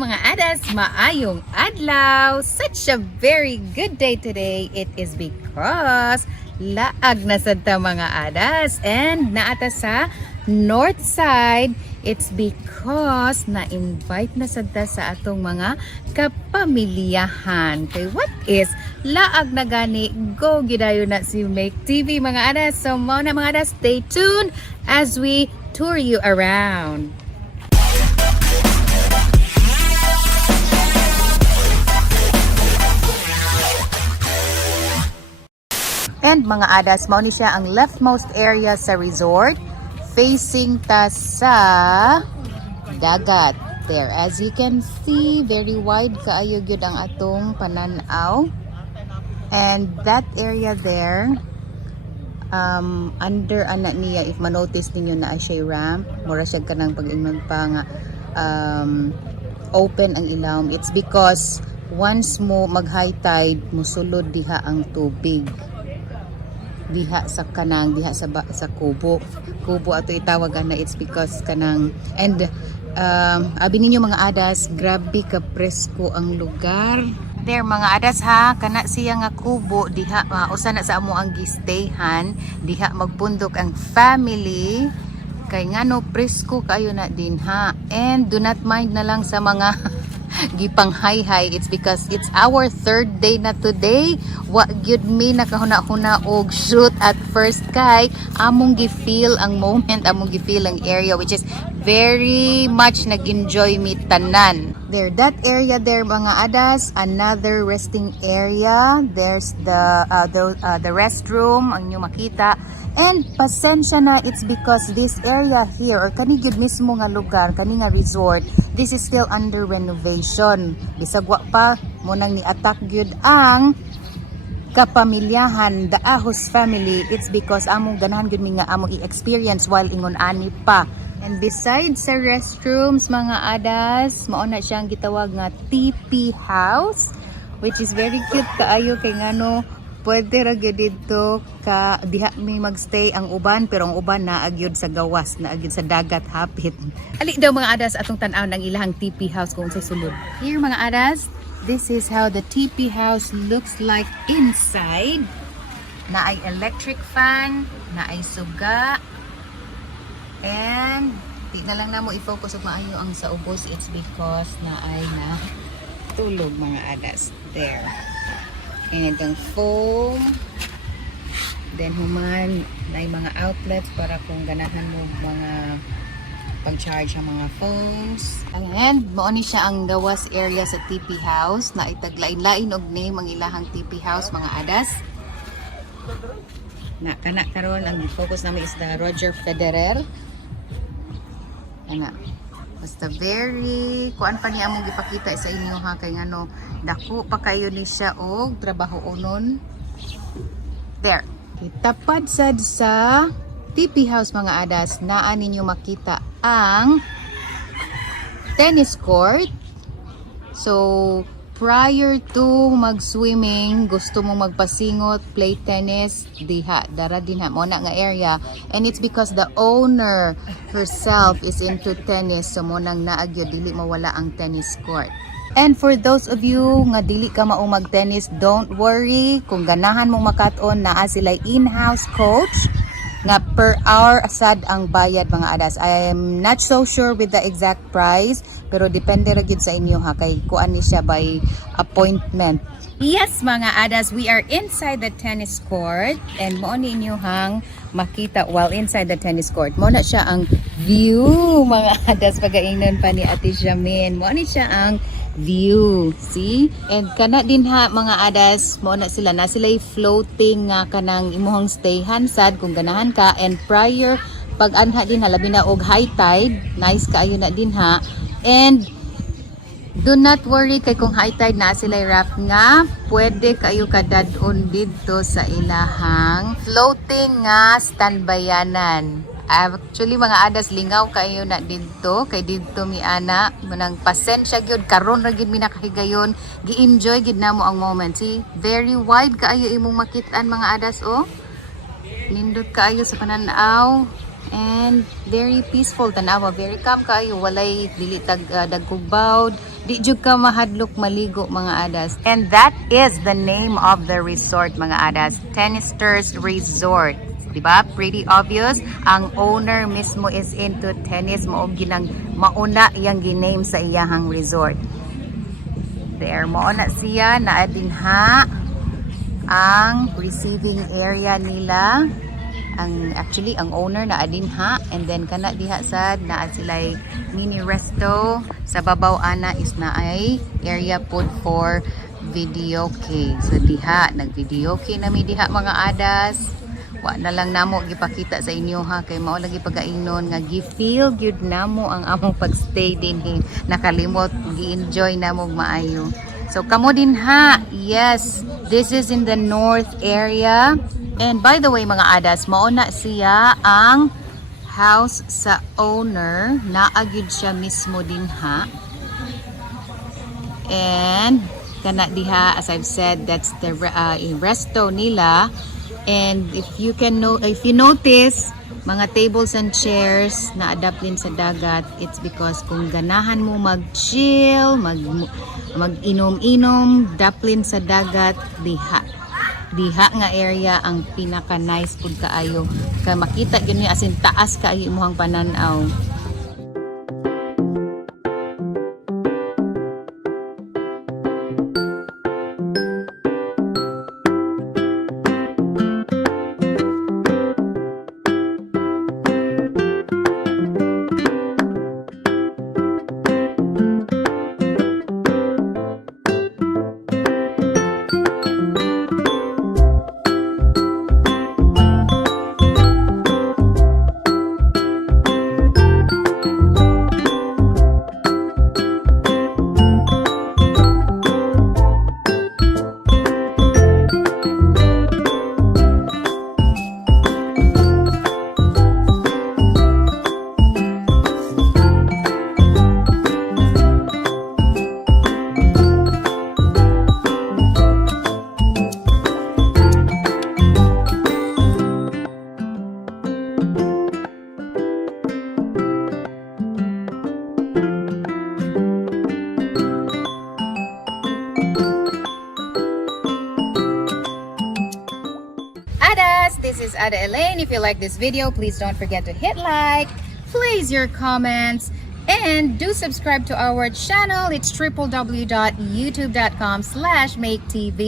mga adas, maayong adlaw. Such a very good day today. It is because laag na sad ta mga adas and naata sa north side. It's because na-invite na sad ta sa atong mga kapamilyahan. Kay what is laag na gani, go gidayo na si Make TV mga adas. So mao na mga adas, stay tuned as we tour you around. And mga adas, mao ni siya ang leftmost area sa resort, facing ta sa dagat. There, as you can see, very wide kaayo gyud ang atong pananaw. And that area there, under ana niya, if manotice ninyo na siya ramp, mura siya kanang pag-ingnon pa nga open ang ilawom. It's because once mo mag high tide, musulod diha ang tubig. Diha sa kanang, diha sa kubo ato itawag na. It's because kanang, and abi ninyo mga adas, grabe ka presko ang lugar. There mga adas ha, kana siya nga kubo diha, usa na sa amo ang gistayhan, diha magpundok ang family kay ngano presko kayo na din ha. And do not mind na lang sa mga gipang high. It's because it's our third day na today. Wa gyud mi nakahuna-huna og shoot at first kay among gi-feel ang moment, among gi-feel ang area, which is very much nag-enjoy mi tanan. There, that area there mga adas, another resting area. There's the restroom ang inyo makita. And pasensya na, it's because this area here, or kani gyud mismo nga lugar, kani nga resort, this is still under renovation. Bisag wa pa mo nang ni-attack gyud ang kapamilyahan, the Ahos family. It's because among ganahan gyud mi nga among i-experience while ingon ani pa. And besides sa restrooms mga adas, mao na siyang gitawag nga TP house, which is very cute kaayo kay ngano pwede ra gyud dito ka diha mi magstay ang uban, pero ang uban na agyud sa gawas, na agyud sa dagat hapit. Ali daw mga adas atong tan-aw ng ilahang TP house kung sa sulod. Here mga adas, this is how the TP house looks like inside. Na ay electric fan, na ay suga. And di na lang na mo i-focus og maayo ang sa ubos. It's because na ay na tulog mga adas. There. And itong foam. Then human na mga outlets para kung ganahan mo mga pag-charge ang mga phones. And mao ni siya ang gawas area sa TP house na itaglain-lain og name ang ilahang TP house mga adas. Na kana karon ang focus namin is the Roger Federer. Ana. Basta very kuan pa niya among gipakita sa inyo ha, kay ngano dako pa kayo ni siya og trabaho unon. There. Tapad sad sa TP house mga adas, naa ninyo makita ang tennis court. So prior to mag-swimming, gusto mong magpasingot, play tennis, diha, dara din ha, mo na nga area. And it's because the owner herself is into tennis, so mo nang naagyo, dili mawala ang tennis court. And for those of you nga dili ka mao mag-tennis, don't worry, kung ganahan mong makaton, naa sila in-house coach, nga per hour asad ang bayad mga adas. I am not so sure with the exact price, pero depende ra gyud sa inyo ha, kay kuan ni siya by appointment. Yes mga adas, we are inside the tennis court and mo ni inyo hang makita while inside the tennis court. Mo na siya ang view mga adas, pagaingnon pa ni Ate Jamin. Mo ni siya ang view, see? And kana din ha mga adas, mo na sila floating nga kanang imuhang stayhan sad kung ganahan ka. And prior pag anha din ha, labi na og high tide, nice kaayo na din ha. And do not worry kay kung high tide na sila raft nga, pwede kayo kadadon dito sa ilahang floating nga standbayanan. Actually mga adas, lingaw kayo na dito, kay dito mi ana manang pasensya gyud karon ra gyud mi nakahigayon, gi-enjoy gyud namo ang moment. See, very wide kaayo imong makit-an mga adas oh. Nindot kaayo sa pananaw. And very peaceful tanawa, very calm kayo, walay dili tag dagkugbawd, di jud ka mahadlok maligo mga adas. And that is the name of the resort mga adas, Tennisters Resort. Diba? Pretty obvious. Ang owner mismo is into tennis, mao ginang mauna yang giname sa iyahang resort. There, mauna siya na dinha ang receiving area nila. Actually ang owner na adinha, and then kana diha sad na sila'y mini resto, sa babaw ana is na ay area pod for video key. So diha nag video key nami diha mga adas. Wa na lang namo gipakita sa inyo ha, kay mao lagi pagainon nga gi-feel gyud namo ang among pagstay dinhi, nakalimot gi-enjoy namo maayo. So kamo din ha, yes, this is in the north area. And by the way mga adas, mauna siya ang house sa owner, naagid siya mismo din ha. And kana diha, as I've said, that's the resto nila. And if you notice, mga tables and chairs na adapt din sa dagat, it's because kung ganahan mo mag-chill, mag-inom-inom, daplin sa dagat, diha nga area ang pinaka nice pud kaayo, kay makita gyud ni asin taas kaayo imong pananaw. This is Ada Elaine. If you like this video, please don't forget to hit like, place your comments, and do subscribe to our channel. It's www.youtube.com/maketv.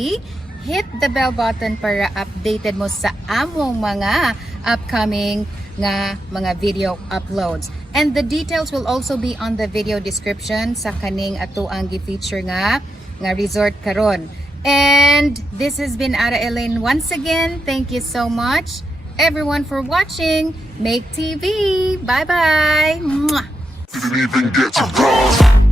Hit the bell button para updated mo sa among mga upcoming nga mga video uploads. And the details will also be on the video description sa kaning ato ang gi-feature nga resort karon. And this has been Ada Elaine once again. Thank you so much everyone for watching Make TV. Bye bye. Mwah. Didn't even get to cross.